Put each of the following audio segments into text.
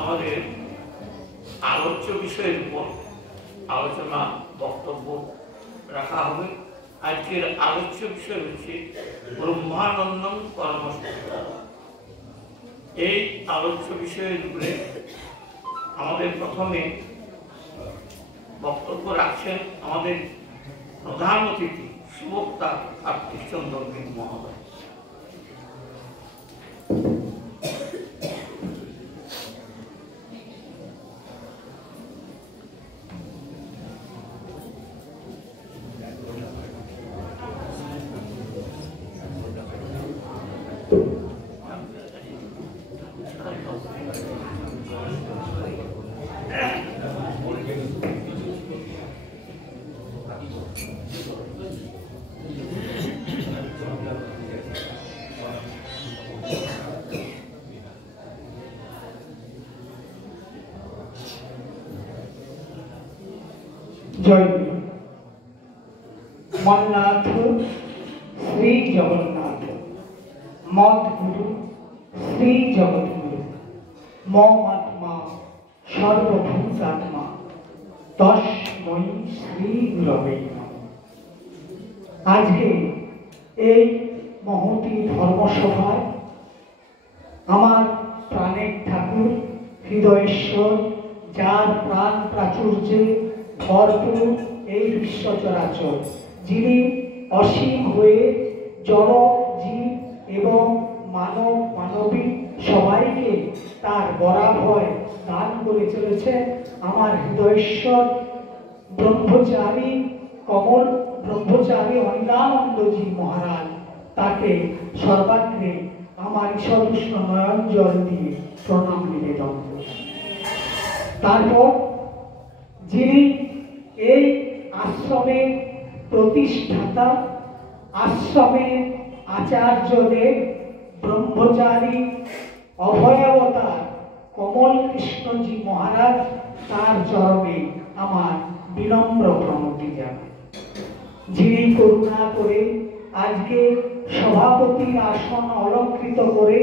আমাদের আলোচ্য বিষয়ের উপর আলোচনা বক্তব্য রাখা হবে। আজকের আলোচ্য বিষয় হচ্ছে ব্রহ্মানন্দম পরমসত্তা। এই আলোচ্য বিষয়ের উপরে আমাদের প্রথমে বক্তব্য রাখছেন আমাদের প্রধান অতিথি সুবক্তা কার্তিকচন্দ্র মহোদয়। জয় গুরু। মন্নাথ শ্রী জগন্নাথ, মদ গুরু শ্রী জগৎগুরু, মমাত্মা সর্বভূতাত্মা, তস্মৈ শ্রী গুরবে নমঃ। আজকে এই মহতী ধর্মসভায় আমার প্রাণের ঠাকুর হৃদয়েশ্বর, যার প্রাণ প্রাচুর্যে ভরপুর এই বিশ্ব চরাচর, যিনি অসীম হয়ে জড় জীব এবং মানব মানবী সবাইকে তার বরাভয় দান করে চলেছেন আমার হৃদয়েশ্বর ব্রহ্মচারী কমল ব্রহ্মচারী অনিলানন্দজি মহারাজ। তাকে সর্বাগ্রে আমার ঈশ্বরকৃষ্ণ নয়ন জল দিয়ে প্রণাম নিবেদন করছি। তারপর যিনি এই আশ্রমের প্রতিষ্ঠাতা, আশ্রমের আচার্যদেব ব্রহ্মচারী অভয়াবতার কমল কৃষ্ণজি মহারাজ, তার চরণে আমার বিনম্র প্রণতি জানাই। যিনি করুণা করে আজকে সভাপতির আসন অলঙ্কৃত করে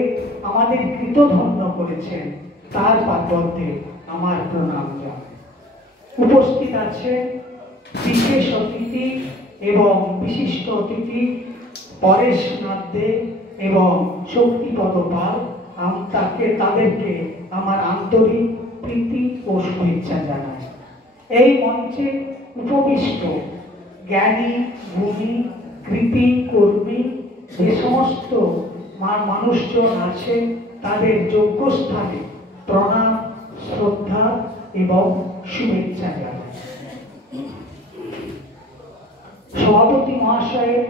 আমাদের কৃতধন্য করেছেন, তার পাদপদ্মে আমার প্রণাম জানাই। উপস্থিত আছে বিশেষ অতিথি এবং বিশিষ্ট অতিথি পরেশনাথ দে এবং শক্তিপদ পাল। তাদেরকে আমার আন্তরিক প্রীতি ও শুভেচ্ছা জানাই। এই মঞ্চে উপবিষ্ট জ্ঞানী গুণী কৃতি কর্মী যে সমস্ত মানুষজন আছে, তাদের যোগ্য স্থানে প্রণাম শ্রদ্ধা এবং শুভেচ্ছা জানাই। সভাপতি মহাশয়ের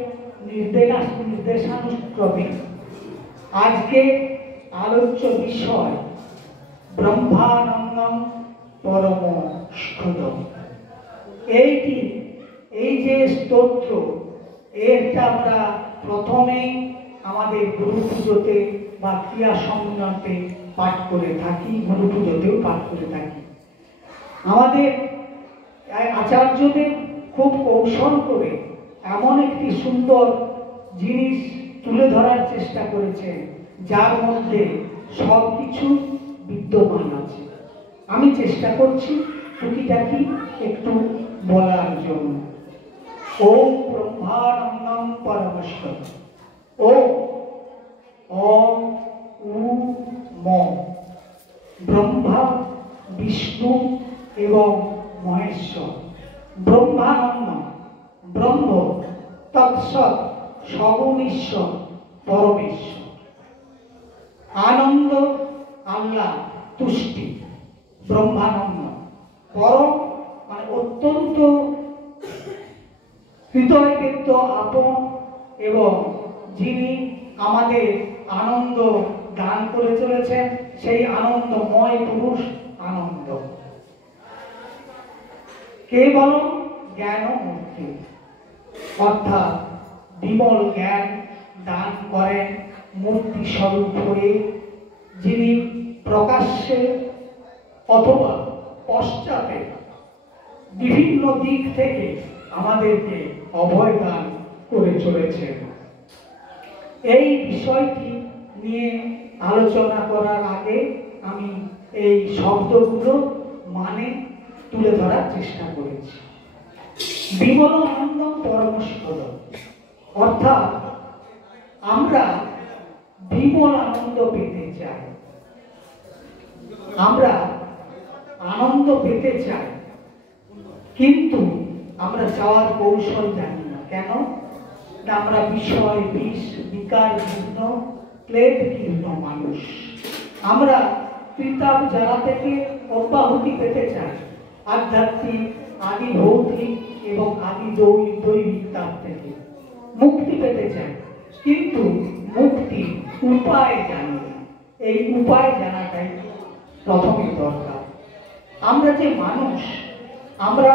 নির্দেশানুক্রমে আজকে আলোচ্য বিষয় ব্রহ্মানন্দম পরমসত্তা। এই যে স্তোত্র, এটা আমরা প্রথমেই আমাদের গুরু পুজোতে বা ক্রিয়া সম্মেলনে পাঠ করে থাকি, গুরু পুজোতেও পাঠ করে থাকি। আমাদের আচার্যদের খুব কৌশল করে এমন একটি সুন্দর জিনিস তুলে ধরার চেষ্টা করেছেন, যার মধ্যে সব কিছু বিদ্যমান আছে। আমি চেষ্টা করছি টুকিটাকি একটু বলার জন্য। ওম ব্রহ্মানন্দম পরমসত্তা। ওম অম উ ম। ব্রহ্মা, বিষ্ণু এবং মহেশ্বর। ব্রহ্মানন্দ ব্রহ্ম, তৎসৎ সগুণ ঈশ্বর পরমেশ্বর। আনন্দ আল্লাহ, তুষ্টি ব্রহ্মানন্দ। পরম মানে অত্যন্ত হৃদয়বেদ্য আপন, এবং যিনি আমাদের আনন্দ দান করে চলেছেন, সেই আনন্দময় পুরুষ আনন্দ। কেবলম জ্ঞানমূর্তি, অর্থাৎ বিমল জ্ঞান দান করেন মূর্তি স্বরূপ হয়ে, যিনি প্রকাশ্যে অথবা পশ্চাতে বিভিন্ন দিক থেকে আমাদেরকে অভয় দান করে চলেছেন। এই বিষয়টি নিয়ে আলোচনা করার আগে আমি এই শব্দগুলো মানে তুলে ধরার চেষ্টা করেছি। বিমল আনন্দ পরমস্পদ, অর্থাৎ আমরা বিমল আনন্দ পেতে চাই, আমরা আনন্দ পেতে চাই, কিন্তু আমরা চাওয়ার কৌশল জানি না। কেন? আমরা বিষয় বিষ বিকার পূর্ণ ক্লেদ কীর্ণ মানুষ। আমরা পিতাব জ্বালা থেকে অব্যাহতি পেতে চাই, আধ্যাত্মিক আদি ভৌতিক এবং আদি দৈবিক তাপ থেকে মুক্তি পেতে চাই, কিন্তু মুক্তি উপায় জানি না। এই উপায় জানাটাই প্রথমে দরকার। আমরা যে মানুষ, আমরা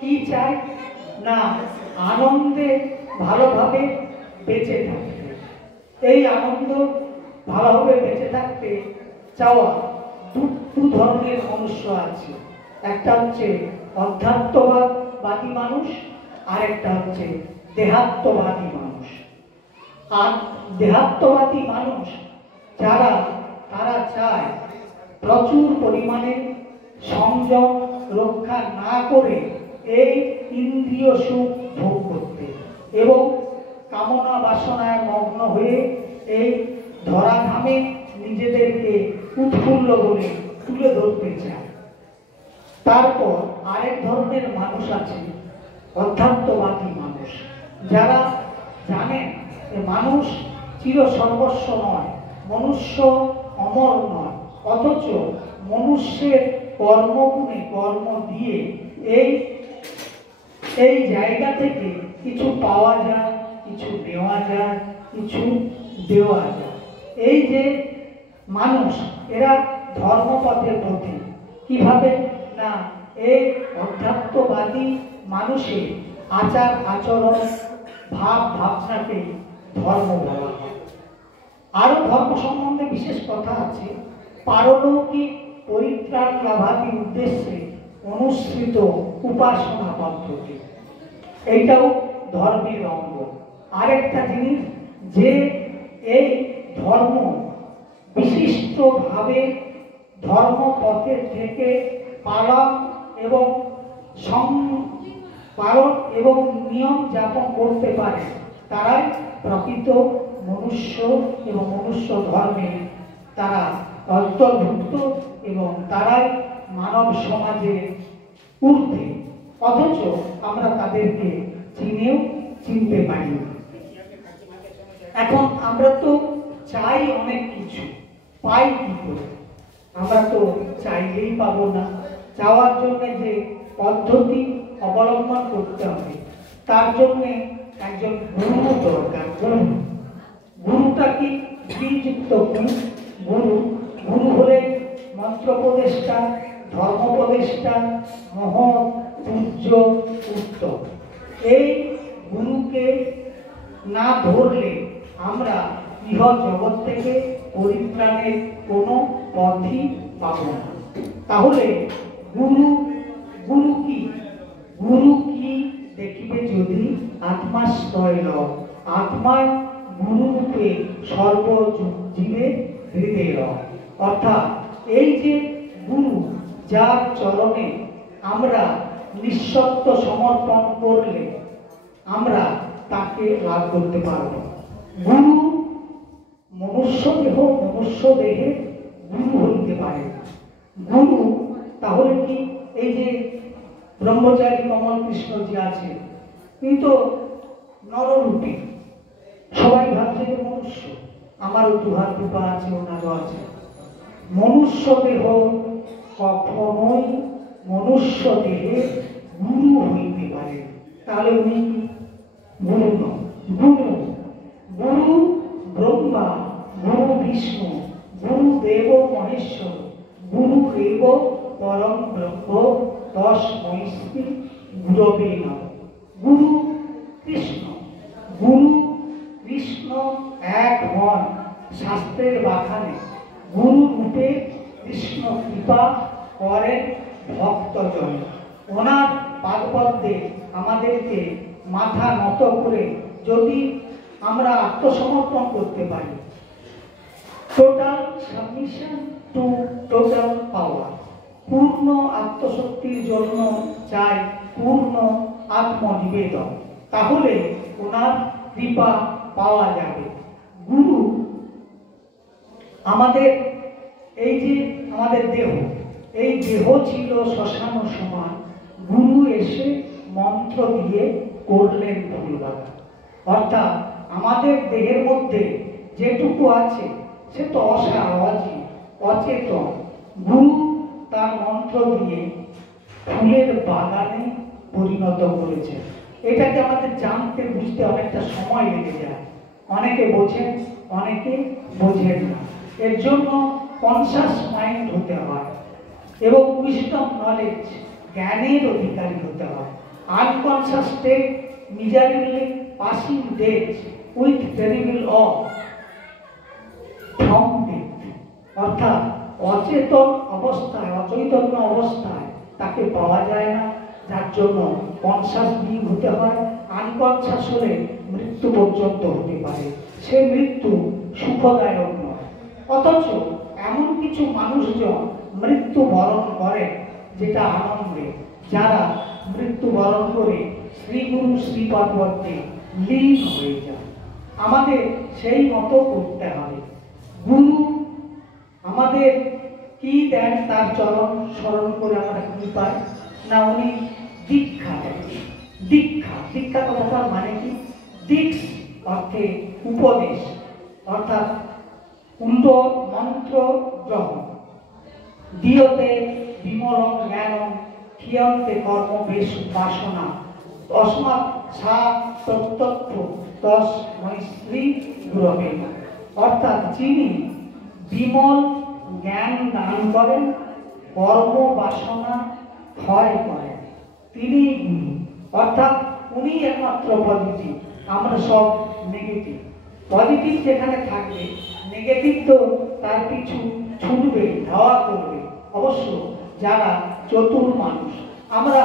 কি চাই না আনন্দে ভালোভাবে বেঁচে থাকতে। এই আনন্দ ভালোভাবে বেঁচে থাকতে চাওয়া দু ধরনের মনুষ্য আছে। একটা হচ্ছে অধ্যাত্মবাদী মানুষ, আর একটা হচ্ছে দেহাত্মবাদী মানুষ। আর দেহাত্মবাদী মানুষ যারা, তারা চায় প্রচুর পরিমাণে সংযম রক্ষা না করে এই ইন্দ্রিয় সুখ ভোগ করতে এবং কামনা বাসনায় মগ্ন হয়ে এই ধরাধামে নিজেদেরকে উৎফুল্ল বলে তুলে ধরতে চায়। তারপর আরেক ধরনের মানুষ আছে অধ্যাত্মবাদী মানুষ, যারা জানেন যে মানুষ চির সর্বস্ব নয়, মনুষ্য অমর নয়, অথচ মনুষ্যের কর্মগুণে কর্ম দিয়ে এই জায়গা থেকে কিছু পাওয়া যায়, কিছু নেওয়া যায়, কিছু দেওয়া যায়। এই যে মানুষ, এরা ধর্মপথের প্রতি কিভাবে না এই অধ্যাত্মবাদী মানুষের আচার আচরণ ভাব ভাবনাকে ধর্ম বলা হয়। আরো ধর্ম সম্বন্ধে বিশেষ কথা আছে। পারলৌকিক পরিত্রাণ লাভাদি উদ্দেশ্যে অনুসৃত উপাসনা পদ্ধতি, এইটাও ধর্মের অঙ্গ। আরেকটা জিনিস, যে এই ধর্ম বিশিষ্টভাবে ধর্মপথের থেকে পালন এবং নিয়ম যাপন করতে পারে, তারাই প্রকৃত মনুষ্য এবং মনুষ্য ধর্মে তারা অন্তর্ভুক্ত এবং তারাই মানব সমাজের ঊর্ধ্বে। অথচ আমরা তাদেরকে চিনতে পারি না। এখন আমরা তো চাই অনেক কিছু, পাই কি করে? আমরা তো চাইলেই পাবো না। চাওয়ার জন্য যে পদ্ধতি অবলম্বন করতে হবে, তার জন্য একজন গুরু দরকার। গুরুটা কি? শ্রীযুক্ত গুরু। গুরু হলে মন্ত্রোপদেষ্টা, ধর্মোপদেষ্টা, মহৎ, পূজ্য, উত্তম। এই গুরুকে না ধরলে আমরা ইহ জগৎ থেকে পরিত্রাণের কোনো পথই পাব না। তাহলে গুরু কি? গুরু কি দেখিবে যদি আত্মাশ্রয় লও, আত্মার গুরুরূপে সর্বজীবে হৃদয়। অর্থাৎ এই যে গুরু, যার চরণে আমরা নিঃশর্ত সমর্পণ করলে আমরা তাকে লাভ করতে পারব। গুরু মনুষ্য দেহে গুরু হইতে পারে না। গুরু তাহলে কি? এই যে ব্রহ্মচারী কমল কৃষ্ণ যে আছে, কিন্তু নররূপী, সবাই ভাবছে যে মনুষ্য, আমারও দুহাত দুপা আছে, ওনারও আছে। মনুষ্য দেহ কখনোই মনুষ্য দেহে গুরু হইতে পারে। তাহলে উনি গুরু নন। গুরু ব্রহ্মা, গুরু বিষ্ণু, গুরু দেব মহেশ্বর, গুরু দেব পরম ব্রহ্ম তস্মৈ শ্রী গুরবে নমঃ। গুরু কৃষ্ণ, গুরু কৃষ্ণ এক হন শাস্ত্রের বাখানে। গুরু রূপে কৃষ্ণ কৃপা করেন ভক্তজন। ওনার পাদপদ্মে আমাদেরকে মাথা নত করে যদি আমরা আত্মসমর্পণ করতে পারি, total submission two total power. পূর্ণ আত্মশক্তির জন্য চাই পূর্ণ আত্মনিবেদন, তাহলে ওনার কৃপা পাওয়া যাবে। গুরু আমাদের এই যে আমাদের দেহ, এই দেহ ছিল শ্মশান সমান, গুরু এসে মন্ত্র দিয়ে করলেন ফুলবাগান। অর্থাৎ আমাদের দেহের মধ্যে যেটুকু আছে সে তো অচেতন, গুরু তার মন্ত্র দিয়ে ফুলের বাগানে পরিণত করেছে। এটাকে আমাদের জানতে বুঝতে অনেকটা সময় লেগে যায়, অনেকে বোঝেন অনেকে বোঝেন না। এর জন্য কনসাস মাইন্ড হতে হয় এবং উইজডম নলেজ জ্ঞানের অধিকারী হতে হয়। Unconscious state miserably passing days with terrible of from death. অর্থাৎ অচেতন অবস্থায়, অচৈতন্য অবস্থায় তাকে পাওয়া যায় না, যার জন্য কনসাস বিং হতে হয়। আনকনসাস হলে মৃত্যু পর্যন্ত হতে পারে, সে মৃত্যু সুখদায়ক নয়। অথচ এমন কিছু মানুষজন মৃত্যু বরণ করে যেটা আনন্দে, যারা মৃত্যু বরণ করে শ্রীগুরু শ্রীপাদপদ্মে লীন হয়ে যায়। আমাদের সেই মতো করতে হবে। গুরু আমাদের কি দেন তার চরণ স্মরণ করে আমরা কি পাই না, উনি দীক্ষা দেন। দীক্ষা কথাটার মানে কি? দীক্ষ অর্থে উপদেশ, অর্থাৎ উল্টো মন্ত্র গ্রহণ। দিয়তে বিমলং জ্ঞানং ক্ষিয়ন্তে কর্ম বেশ বাসনা তস্মাৎ সা প্রত্যক্ষ তস্মৈ শ্রী গুরবে। অর্থাৎ যিনি বিমল জ্ঞান দান করেন, কর্ম বাসনা ক্ষয় করেন, তিনি গুরু। অর্থাৎ উনি একমাত্র পজিটিভ, আমরা সব নেগেটিভ। পজিটিভ যেখানে থাকবে, নেগেটিভ তো তার পিছু ছুটবে, ধাওয়া করবে। অবশ্য যারা চতুর মানুষ, আমরা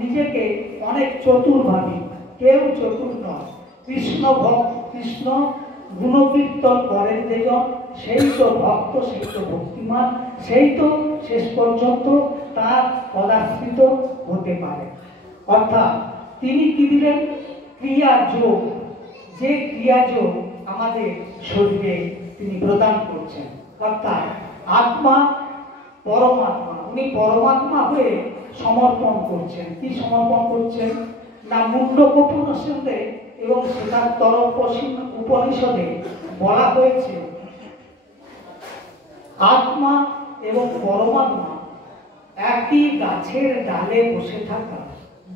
নিজেকে অনেক চতুর ভাবি, কেউ চতুর নয়। কৃষ্ণ গুণকীর্তন করেন যেজন, সেই তো ভক্ত, সেই তো ভক্তিমান, সেই তো শেষ পর্যন্ত তার পদাশ্রিত হতে পারে। অর্থাৎ তিনি কি দিলেন? ক্রিয়াযোগ। যে ক্রিয়াযোগ আমাদের শরীরে তিনি প্রদান করছেন। অর্থাৎ আত্মা পরমাত্মা, উনি পরমাত্মা হয়ে সমর্পণ করছেন। কি সমর্পণ করছেন না, মুন্ডকোপনিষদে এবং সেটার উপনিষদে বলা হয়েছে আত্মা এবং পরমাত্মা একই গাছের ডালে বসে থাকা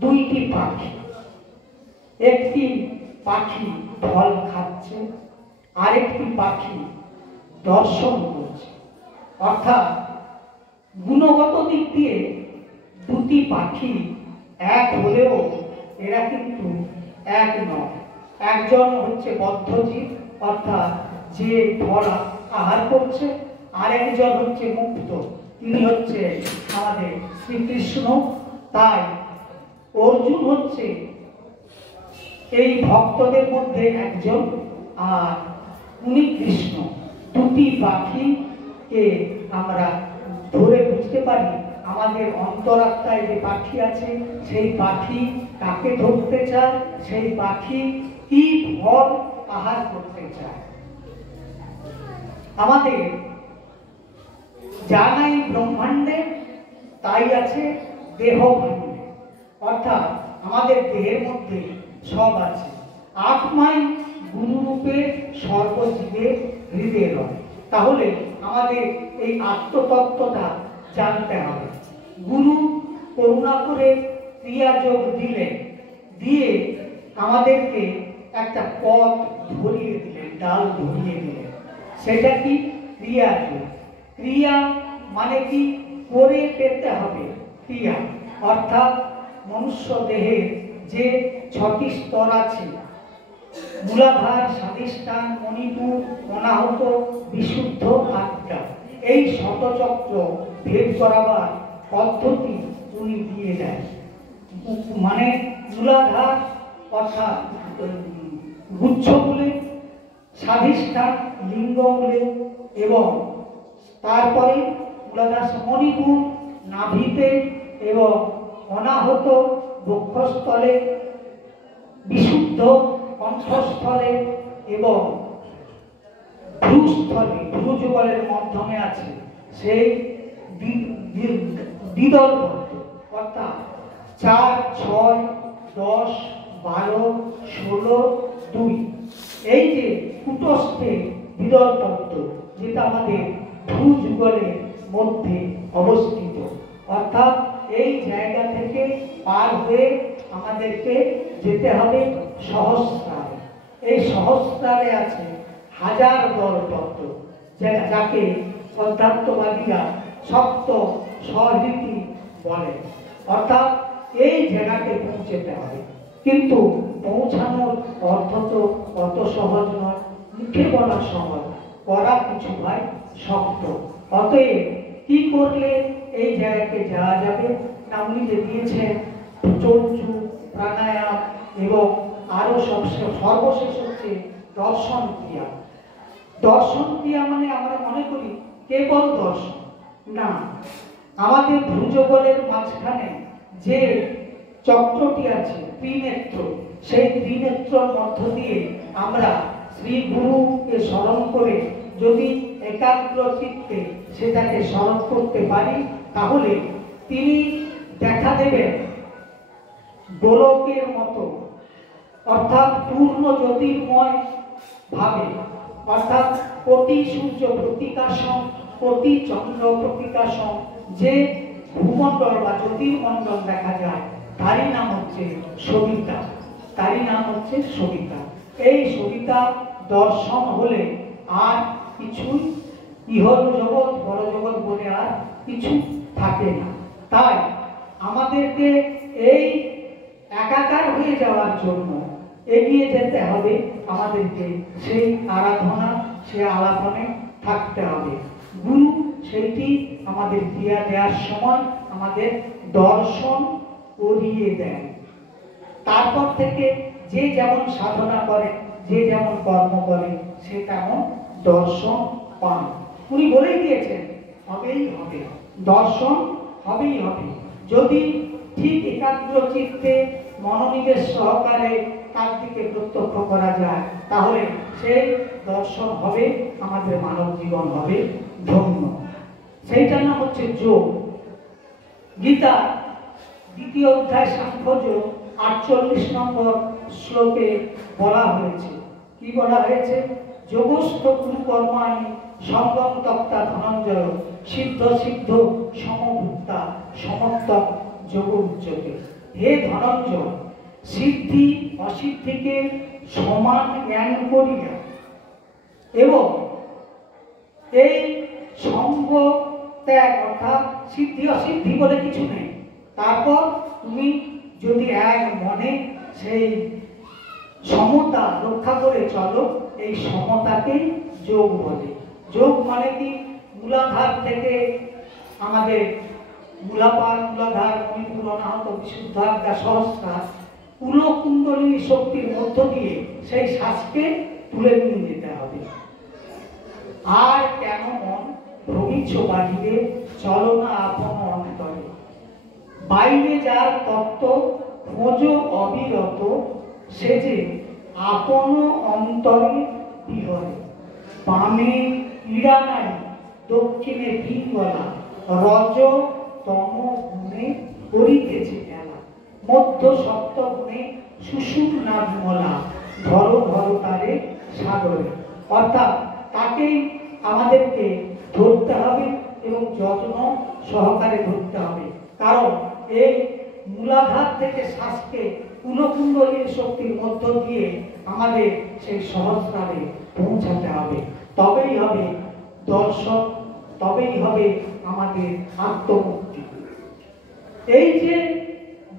দুইটি পাখি। একটি পাখি ফল খাচ্ছে, আরেকটি পাখি দর্শন করছে। অর্থাৎ গুণগত দিক দিয়ে দুটি পাখি এক হলেও এরা কিন্তু এক নয়। একজন হচ্ছে বদ্ধজীব, অর্থাৎ যে ফল আহার করছে, আর একজন হচ্ছে মুক্ত, তিনি হচ্ছে আমাদের শ্রীকৃষ্ণ। তাই অর্জুন হচ্ছে এই ভক্তদের মধ্যে একজন, আর উনি কৃষ্ণ। দুটি পাখিকে আমরা ধরে বুঝতে পারি আমাদের অন্তরাত্মায় যে পাখি আছে, সেই পাখি কাকে ধরতে চায়, সেই পাখি কি ফল আহার করতে চায়। আমাদের যা নাই ব্রহ্মাণ্ডে তাই আছে দেহ ভাণ্ডে। অর্থাৎ আমাদের দেহের মধ্যে সব আছে। আত্মাই গুরুরূপে সর্বজীবের হৃদয়ে রয়। তাহলে আমাদের এই আত্মতত্ত্বটা জানতে হবে। গুরু করুণা করে ক্রিয়াযোগ দিলেন, দিয়ে আমাদেরকে একটা পথ ধরিয়ে দিলেন, ডাল ধরিয়ে দিলেন। সেটা কি? ক্রিয়াযোগ। ক্রিয়া মানে কি? করে পেতে হবে ক্রিয়া। অর্থাৎ মনুষ্য দেহের যে 6টি স্তর আছে, মূলাধার, স্বাধিষ্ঠান, মণিপুর, অনাহত, বিশুদ্ধ আত্মা, এই শতচক্র ভেদ করাবার পদ্ধতি উনি দিয়ে দেন। মানে মূলাধার অর্থাৎ গুচ্ছ বলে, স্বাধিষ্ঠান লিঙ্গ বলে, এবং তারপরে মূলাধার মণিপুর নাভিতে এবং অনাহত বক্ষস্থলে, বিশুদ্ধ কণ্ঠস্থলে এবং ভ্রুস্থলে, ভ্রুযুগলের মাধ্যমে আছে সেই দ্বিদল পদ্ম, অর্থাৎ 4, 6, 10, 12, 16, 2। এই যে কুটস্থে দ্বিদল পদ্ম, যেটা আমাদের ভ্রুযুগলের মধ্যে অবস্থিত, অর্থাৎ এই জায়গা থেকে পার হয়ে আমাদেরকে যেতে হবে সহস্রারে। এই সহস্রারে আছে 1000 দল পদ্ম, যাকে অধ্যাত্মবাদীরা সপ্ত স্বরীতি বলে। অর্থাৎ এই জায়গাতে পৌঁছতে হবে, কিন্তু পৌঁছানোর অর্থ তো অত সহজ নয়। মুখে বলা সহজ, করা কিছু হয় শক্ত। অতএব কি করলে এই জায়গাকে যাওয়া যাবে? না, উনি যে দিয়েছেন চর্চু, প্রাণায়াম এবং আরো সর্বশেষ হচ্ছে দর্শন ক্রিয়া। দর্শন ক্রিয়া মানে আমরা মনে করি কেবল দর্শন না, আমাদের ভ্রুযুগলের মাঝখানে যে চক্রটি আছে ত্রিনেত্র, সেই ত্রিনেত্রর মধ্য দিয়ে আমরা শ্রী গুরুকে স্মরণ করে যদি একাগ্র চিত্তে সেটাকে স্মরণ করতে পারি, তাহলে তিনি দেখা দেবেন গোলকের মতো, অর্থাৎ পূর্ণ জ্যোতির্ময় ভাবে, অর্থাৎ কোটি সূর্য প্রতিকাশন, কোটি চন্দ্র প্রতিকাশন যে ভূমণ্ডল বা জ্যোতির্মণ্ডল দেখা যায়, তারই নাম হচ্ছে সবিতা, তারই নাম হচ্ছে সবিতা। এই সবিতা দর্শন হলে আর কিছুই ইহল জগৎ বড় জগৎ বলে আর কিছু থাকে না। তাই আমাদেরকে এই একাকার হয়ে যাওয়ার জন্য এগিয়ে যেতে হবে, আমাদেরকে সেই আরাধনা, সেই আলাপনে থাকতে হবে। গুরু সেইটি আমাদের ক্রিয়া দেওয়ার সময় আমাদের দর্শন করিয়ে দেন। তারপর থেকে যে যেমন সাধনা করে, যে যেমন কর্ম করে, সে তেমন দর্শন পান। উনি বলেই দিয়েছেন হবেই হবে, দর্শন হবেই হবে। যদি ঠিক একাগ্র চিত্তে মনোনিবেশ সহকারে তার দিকে প্রত্যক্ষ করা যায়, তাহলে সেই দর্শন হবে, আমাদের মানব জীবন হবে ধন্য। সেইটার নাম হচ্ছে যোগ। গীতা 2য় অধ্যায় সাংখ্যযোগ 48 নম্বর শ্লোকে বলা হয়েছে, কি বলা হয়েছে? যোগস্থ কুরু কর্মাণি সঙ্গম তক্তা ধনঞ্জয় সিদ্ধ সিদ্ধ সমভুক্তা সমত্তক যোগ উচ্চতে। হে ধনঞ্জয়, সিদ্ধি অসিদ্ধিকে সমান জ্ঞান করিয়া এবং এই সঙ্গ ত্যাগ, অর্থাৎ সিদ্ধি অসিদ্ধি বলে কিছু নেই। তারপর তুমি যদি এক মনে সেই সমতা রক্ষা করে চলো, এই সমতাকে যোগ বলে। যোগ মানে কি? মূলাধার থেকে আমাদের মূলাপার, মূলাধার, মণিপুর, অনাহত, বিশুদ্ধ, আজ্ঞা, সহস্রার, কুলকুণ্ডলিনী শক্তির মধ্য দিয়ে সেই শ্বাসকে তুলে নিয়ে যেতে হবে। আর কেন মন ভ্রমিচ্ছ বাহিরে, চলো না আপন অন্তরে। বাইরে যার তত্ত্ব খোঁজো অবিরত, সে যে আপন অন্তরে বিহরে। বামে ইড়া নাই, দক্ষিণে পিঙ্গলা, রজ তম গুণে করিতেছে খেলা। মধ্য সপ্ত গুণে সুষুম না বিমলা, ধরো ধরো তারে সাগরে। অর্থাৎ তাকেই আমাদেরকে ধরতে হবে এবং যত্ন সহকারে ধরতে হবে। কারণ এই মূলাধার থেকে শ্বাসকে কুলকুণ্ডলীর শক্তির মধ্য দিয়ে আমাদের সেই সহস্রারে পৌঁছাতে হবে। তবেই হবে দর্শন, তবেই হবে আমাদের আত্মমুক্তি। এই যে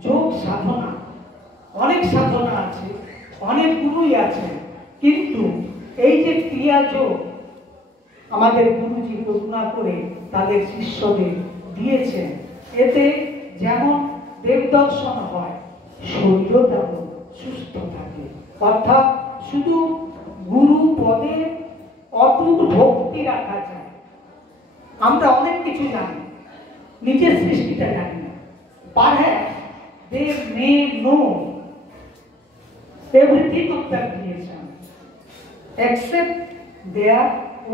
যোগ সাধনা, অনেক সাধনা আছে, অনেক গুরুই আছে, কিন্তু এই যে ক্রিয়া যোগ আমাদের গুরুজি করুণা করে তাদের শিষ্যদের দিয়েছেন, এতে যেমন দেবদর্শন হয়, শরীরও তেমন সুস্থ থাকে। অর্থাৎ শুধু গুরু পদে অটুট ভক্তি রাখা যায়, আমরা অনেক কিছু জানি, নিজের সৃষ্টিটা জানি না। Perhaps they may know everything of the creation except their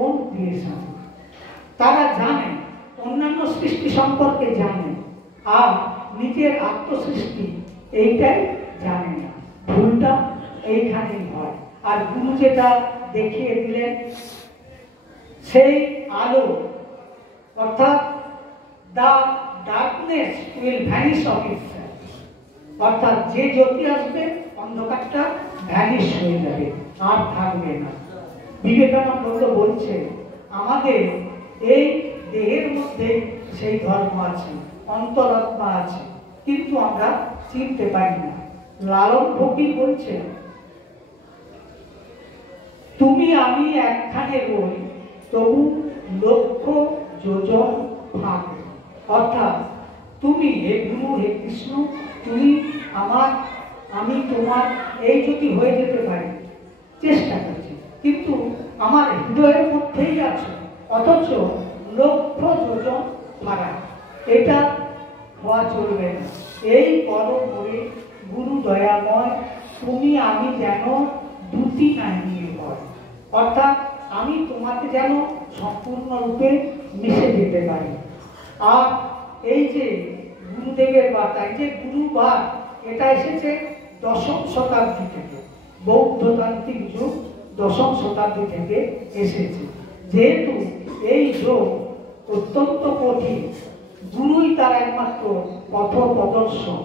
own creation. তারা জানে, অন্যান্য সৃষ্টি সম্পর্কে জানে, আর নিজের আত্মসৃষ্টি এইটাই জানে না। ভুলটা এইখানেই হয়। আর গুরু যেটা দেখিয়ে দিলেন, সেই আলো, অর্থাৎ the darkness will vanish of itself, অর্থাৎ যে জ্যোতি আসবে অন্ধকারটা ভ্যানিশ হয়ে যাবে, আর থাকবে না। বিবেকানন্দ বলছে আমাদের এই দেহের মধ্যে সেই ধর্ম আছে, অন্তরাত্মা আছে, কিন্তু আমরা চিনতে পারি না। লালন ফকির বলছে, তুমি আমি একখানে রই, তবু লক্ষ যোজন ফাঁক। অর্থাৎ তুমি হে গুরু, হে কৃষ্ণ, তুমি আমার, আমি তোমার, এই যদি হয়ে যেতে পারি, চেষ্টা করছি, কিন্তু আমার হৃদয়ের মধ্যেই আছো, অথচ লক্ষ যোজন ফারাক। এটা হওয়া চলবে না। এই পরম করে গুরু দয়াময়, তুমি আমি যেন দুটি নাহিয়ে হয়, অর্থাৎ আমি তোমাকে যেন সম্পূর্ণরূপে মিশে যেতে পারি। আর এই যে গুরুদেবের বার্তা, এই যে গুরুবার, এটা এসেছে দশম শতাব্দী থেকে, বৌদ্ধতান্ত্রিক যুগ দশম শতাব্দী থেকে এসেছে। যেহেতু এই যোগ অত্যন্ত কঠিন, গুরুই তার একমাত্র পথ প্রদর্শক।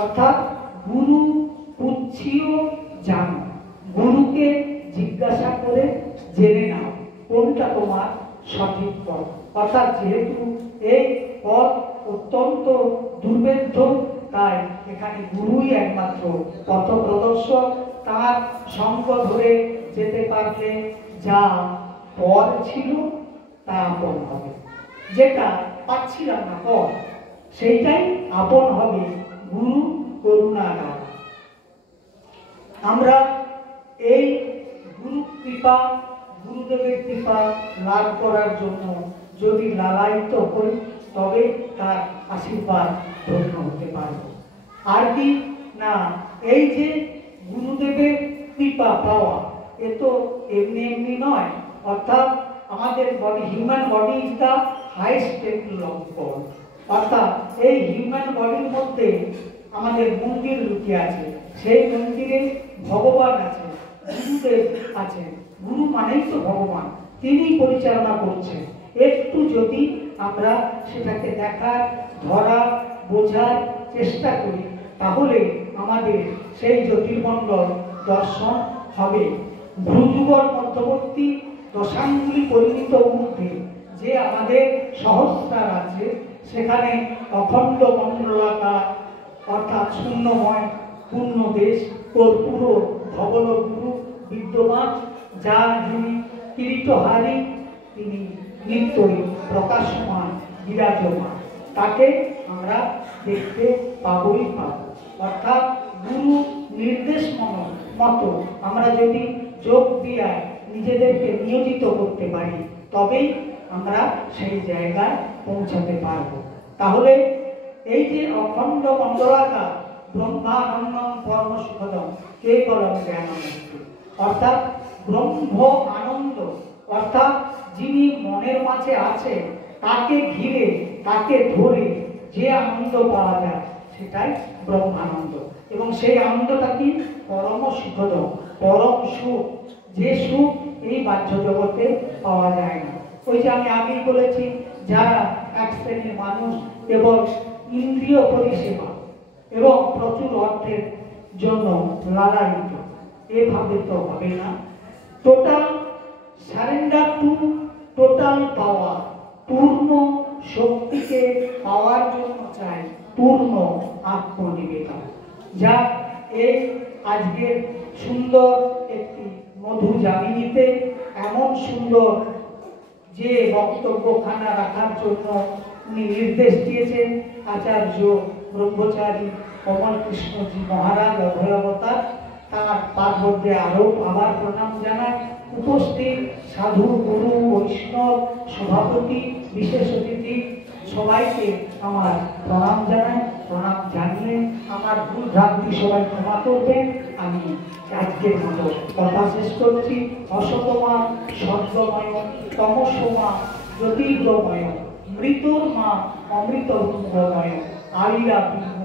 অর্থাৎ গুরু পুচ্ছিও জানো, গুরুকে জিজ্ঞাসা করে জেনে নাও কোনটা তোমার সঠিক পথ। অর্থাৎ যেহেতু এই পথ অত্যন্ত দুর্ভেদ্য, তাই এখানে গুরুই একমাত্র পথ প্রদর্শক। তার সঙ্গ ধরে যেতে পারলে যা পর ছিল তা আপন হবে, যেটা পাচ্ছিলাম না পর, সেইটাই আপন হবে গুরু করুণা দ্বারা। আমরা এই গুরু কৃপা, গুরুদেবের কৃপা লাভ করার জন্য যদি লালায়িত হই, তবে তার আশীর্বাদ ধন্য হতে পারব। আর কি না, এই যে গুরুদেবের কৃপা পাওয়া, এ তো এমনি এমনি নয়। অর্থাৎ আমাদের body, human body is the highest temple of god. অর্থাৎ এই হিউম্যান বডির মধ্যে আমাদের মন্দির লুকিয়ে আছে, সেই মন্দিরে ভগবান আছে, গুরুদেব আছে। গুরু মানেই তো ভগবান, তিনি পরিচালনা করছেন। একটু যদি আমরা সেটাকে দেখার, ধরা, বোঝার চেষ্টা করি, তাহলে আমাদের সেই জ্যোতির্মণ্ডল দর্শন হবে। ভ্রুযুগল মধ্যবর্তী দশাঙ্গুলি পরিমিত মধ্যে যে আমাদের সহস্রার আছে, সেখানে অখণ্ড মণ্ডলাকার, অর্থাৎ শূন্যময় পূর্ণ দেশ, কর্পূর ধবল গুরু বিদ্যমান, যার যিনি কিরীটহারী, তিনি নিত্যই প্রকাশমান বিরাজমান, তাকে আমরা দেখতে পাবই পাব। অর্থাৎ গুরু নির্দেশ মতো আমরা যদি যোগ দিয়ে নিজেদেরকে নিয়োজিত করতে পারি, তবেই আমরা সেই জায়গায় পৌঁছাতে পারব। তাহলে এই যে অখণ্ড মণ্ডলাকার ব্রহ্মানন্দম পরম সুখদম কেবলম জ্ঞানানন্দ, অর্থাৎ ব্রহ্ম আনন্দ, অর্থাৎ যিনি মনের মাঝে আছে, তাকে ঘিরে, তাকে ধরে যে আনন্দ পাওয়া যায়, সেটাই ব্রহ্মানন্দ। এবং সেই আনন্দটা কি? পরম সুখদম, পরম সুখ, যে সুখ এই বাহ্য জগতে পাওয়া যায় না। ওই যে আমি আগেই বলেছি, যারা এক শ্রেণীর মানুষ এবং ইন্দ্রিয় পরিষেবা এবং প্রচুর অর্থের জন্য লালায়িত, এভাবে তো হবে না। Total surrender to total power, পূর্ণ শক্তিকে পাওয়ার জন্য চাই পূর্ণ আত্মনিবেদন। যা এই আজকের সুন্দর একটি মধু জামিনীতে এমন সুন্দর যে বক্তব্যখানা রাখার জন্য উনি নির্দেশ দিয়েছেন আচার্য ব্রহ্মচারী কমল কৃষ্ণজি মহারাজ অভয়াবতার, তার পার্বত্যে আরো আবার প্রণাম জানাই। উপস্থিত সাধু, গুরু, বৈষ্ণব, সভাপতি বিশেষ অতিথি সবাইকে আমার প্রণাম জানাই। প্রণাম জানিয়ে আমার ভুল ভ্রান্তি সবাই ক্ষমা করবেন। আমি আজকের মতো কথা শেষ করছি। অসতমা সদ্যময়, তমসমা জ্যোতির্গময়, মৃতর মা অমৃতময়, আলিরা বিঘ্ন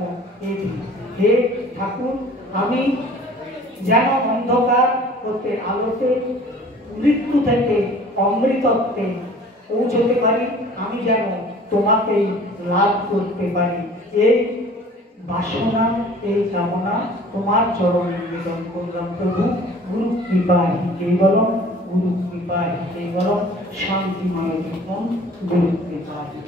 এটি। হে ঠাকুর, আমি যেন অন্ধকার হতে আলোতে, মৃত্যু থেকে অমৃতত্বে পৌঁছতে পারি, আমি যেন তোমাকেই লাভ করতে পারি। এই বাসনা, এই কামনা তোমার চরণে নিবেদন করলাম প্রভু। গুরু কৃপা হি কেবলম, গুরু কৃপা হি কেবলম, শান্তিময় জীবন গুরু কৃপা হি।